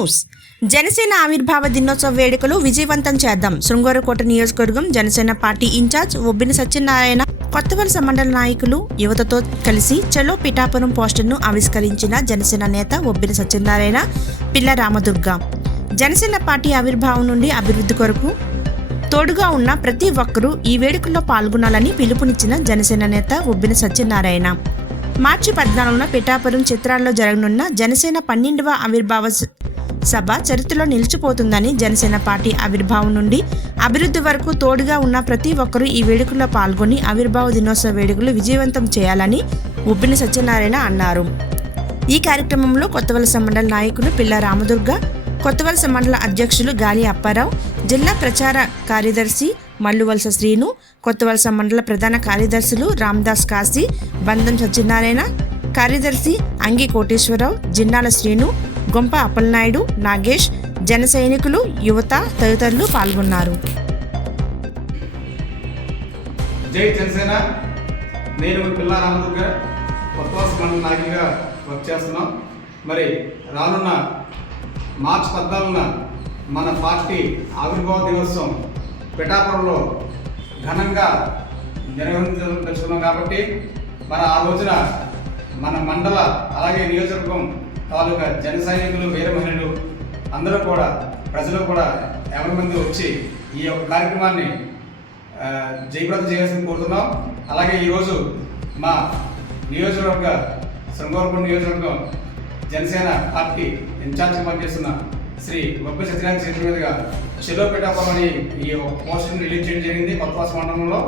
News. Janasena ఆవిర్భావ దినోత్సవ వేడుకలు విజయవంతం చేద్దాం. శృంగారకోట నియోజకవర్గం జనసేన పార్టీ ఇన్ఛార్జ్ ఒబ్బిన సత్యనారాయణ కొత్తవలస మండల నాయకులు యువతతో కలిసి చలో పిఠాపురం పోస్టర్ను ఆవిష్కరించిన జనసేన నేత ఒబ్బిన సత్యనారాయణ, పిల్ల రామదుర్గ. జనసేన పార్టీ ఆవిర్భావం నుండి అభివృద్ధి కొరకు తోడుగా ఉన్న ప్రతి ఒక్కరూ ఈ వేడుకల్లో పాల్గొనాలని పిలుపునిచ్చిన జనసేన నేత ఒబ్బిన సత్యనారాయణ. మార్చి 14న పిఠాపురం చిత్రాల్లో జరగనున్న జనసేన 12వ ఆవిర్భావ సభ చరిత్రలో నిలిచిపోతుందని, జనసేన పార్టీ ఆవిర్భావం నుండి అభివృద్ధి వరకు తోడుగా ఉన్న ప్రతి ఒక్కరూ ఈ వేడుకల్లో పాల్గొని ఆవిర్భావ దినోత్సవ వేడుకలు విజయవంతం చేయాలని ఒబ్బిన సత్యనారాయణ అన్నారు. ఈ కార్యక్రమంలో కొత్తవలస మండల నాయకులు పిల్ల రామదుర్గ, కొత్తవలస మండల అధ్యక్షులు గాలి అప్పారావు, జిల్లా ప్రచార కార్యదర్శి మల్లువలస శ్రీను, కొత్తవలస మండల ప్రధాన కార్యదర్శులు రామదాస్ కాశీ, బంధం సత్యనారాయణ, కార్యదర్శి అంగి కోటేశ్వరరావు, జిన్నాల శ్రీను, గొంప అప్పలనాయుడు, నాగేష్, జన సైనికులు, యువత తదితరులు పాల్గొన్నారు. జై జనసేన. నేను పిల్ల రామదుర్గ, కొత్తవలస మండల నాయకుడిగా వర్క్ చేస్తున్నాం. మరి రానున్న మార్చి 14న మన పార్టీ ఆవిర్భావ దినోత్సవం పిఠాపురంలో ఘనంగా నిర్వహించుకున్నాం కాబట్టి మన ఆ రోజున మన మండల అలాగే నియోజకవర్గం తాలూకా జన సైనికులు, వీర మహిళలు అందరూ కూడా, ప్రజలు కూడా 50 మంది వచ్చి ఈ యొక్క కార్యక్రమాన్ని జయప్రదం చేయాల్సింది కోరుతున్నాం. అలాగే ఈరోజు మా నియోజకవర్గ శృంగారపురం నియోజకవర్గం జనసేన పార్టీ ఇన్ఛార్జ్గా పనిచేస్తున్న శ్రీ ఒబ్బిన సత్యనారాయణ చేతుల మీదుగా చలో పిఠాపురం అని ఈ యొక్క పోస్టర్ని రిలీజ్ చేయడం జరిగింది కొత్తవలస మండలంలో.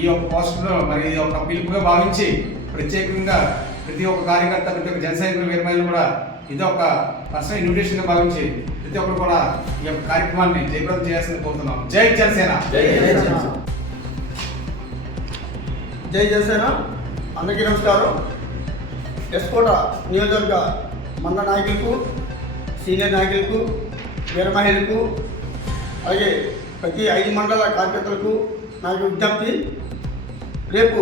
ఈ యొక్క పోస్టర్లో మరి ఇది ఒక పిలుపుగా భావించి ప్రత్యేకంగా ప్రతి ఒక్క కార్యకర్త, ప్రతి ఒక్క జన సైనికుల వీరమహిళలు కూడా ఇది ఒక పర్సనల్ ఇన్విటేషన్గా భావించి ప్రతి ఒక్కరు కూడా ఈ యొక్క కార్యక్రమాన్ని జయప్రదం చేయాల్సింది కోరుతున్నాం. జై జనసేన. జై జనసేన. అందరికీ నమస్కారం. ఎస్కోట నియోజకవర్గ మండల నాయకులకు, సీనియర్ నాయకులకు, వీర మహిళలకు, అలాగే ప్రతి 5 మండల కార్యకర్తలకు నాకు విజ్ఞప్తి, రేపు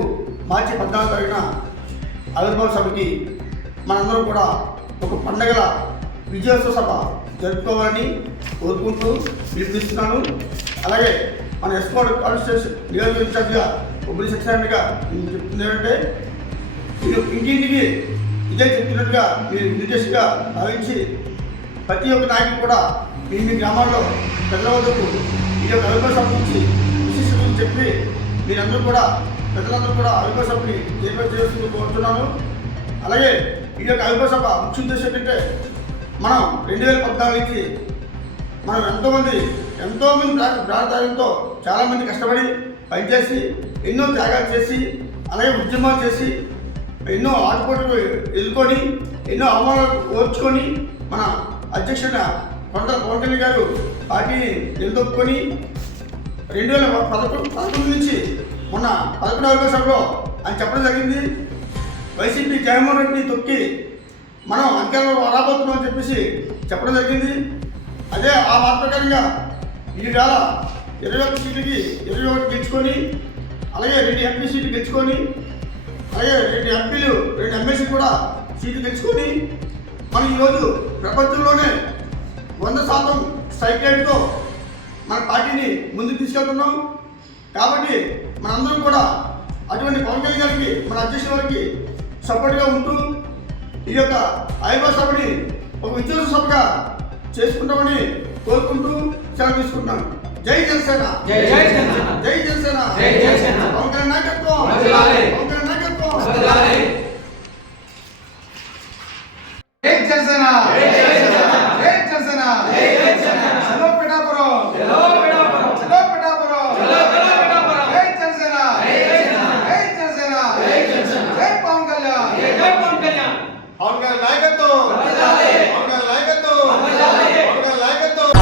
మార్చి 14వ తారీఖున ఆవిర్భావ సభకి మనందరం కూడా ఒక పండగల విజయోత్సవ సభ జరుపుకోవాలని కోరుకుంటూ పిలుపునిస్తున్నాను. అలాగే మన ఎస్కోట కాన్స్టిట్యూషన్ నియోజకవర్గ ఇన్ఛార్జిగా ఒబ్బిన సత్యనారాయణగా నేను చెప్తుంది ఏంటంటే, మీరు ఇంటింటికి ఇదే చెప్తున్నట్టుగా మీరు ఇన్విటేషన్గా భావించి ప్రతి ఒక్క నాయకుడు కూడా మీ గ్రామాల్లో ప్రజల వద్దకు ఈ యొక్క ఆవిర్భావ సభ గురించి విశిష్టతను చెప్పి మీరందరూ కూడా, ప్రజలందరూ కూడా ఆవిర్భావ సభని జయప్రదం చేయాల్సింది కోరుతున్నాను. అలాగే ఈ యొక్క ఆవిర్భావ సభ ముఖ్య ఉద్దేశం ఏంటంటే, మనం 2014 నుంచి మనం ఎంతోమంది ప్రాంతాలతో చాలామంది కష్టపడి పనిచేసి, ఎన్నో త్యాగాలు చేసి, అలాగే ఉద్యమాలు చేసి, ఎన్నో ఆటుపోట్లు ఎదుర్కొని, ఎన్నో అవమానాలు ఓర్చుకొని మన అధ్యక్షుడు కొండల పవన్ కళ్యాణ్ గారు పార్టీని నిలదొక్కుని 2011 నుంచి మొన్న 11వ సభలో ఆయన చెప్పడం జరిగింది, వైసీపీ జగన్మోహన్ రెడ్డిని తొక్కి మనం అధికారంలో రాబోతున్నాం అని చెప్పేసి చెప్పడం జరిగింది. అదే ఆ మాట ప్రకారంగా ఈవేళ 21 సీట్లకి 21 గెలుచుకొని, అలాగే 2 ఎంపీ సీట్లు గెలుచుకొని, అలాగే 2 ఎంపీలు 2 ఎమ్మెల్సీ కూడా సీట్లు గెలుచుకొని మనం ఈరోజు ప్రపంచంలోనే 100% స్ట్రైక్ రేట్తో మన పార్టీని ముందుకు తీసుకెళ్తున్నాం. కాబట్టి మనందరం కూడా అటువంటి పవన్ కళ్యాణ్ గారికి, మన అధ్యక్షుల వారికి సపోర్ట్గా ఉంటూ ఈ యొక్క ఆవిర్భావ సభని ఒక విజయోత్సవ సభగా చేసుకుంటామని కోరుకుంటూ సెలవు తీసుకుంటున్నాను. జై జనసేన. జై జనసేన. పవన్ కళ్యాణ్ నాయకత్వం. పవన్ కళ్యాణ్ నాయకత్వం. జై జనసేన. జై జనసేన. చలో పిఠాపురం. చలో పిఠాపురం. చలో పిఠాపురం. జై జనసేన. జై జనసేన. జై పవన్ కళ్యాణ్. జై పవన్ కళ్యాణ్. పవన్ కళ్యాణ్ నాయకత్వం. పవన్ కళ్యాణ్ నాయకత్వం. పవన్ కళ్యాణ్ నాయకత్వం.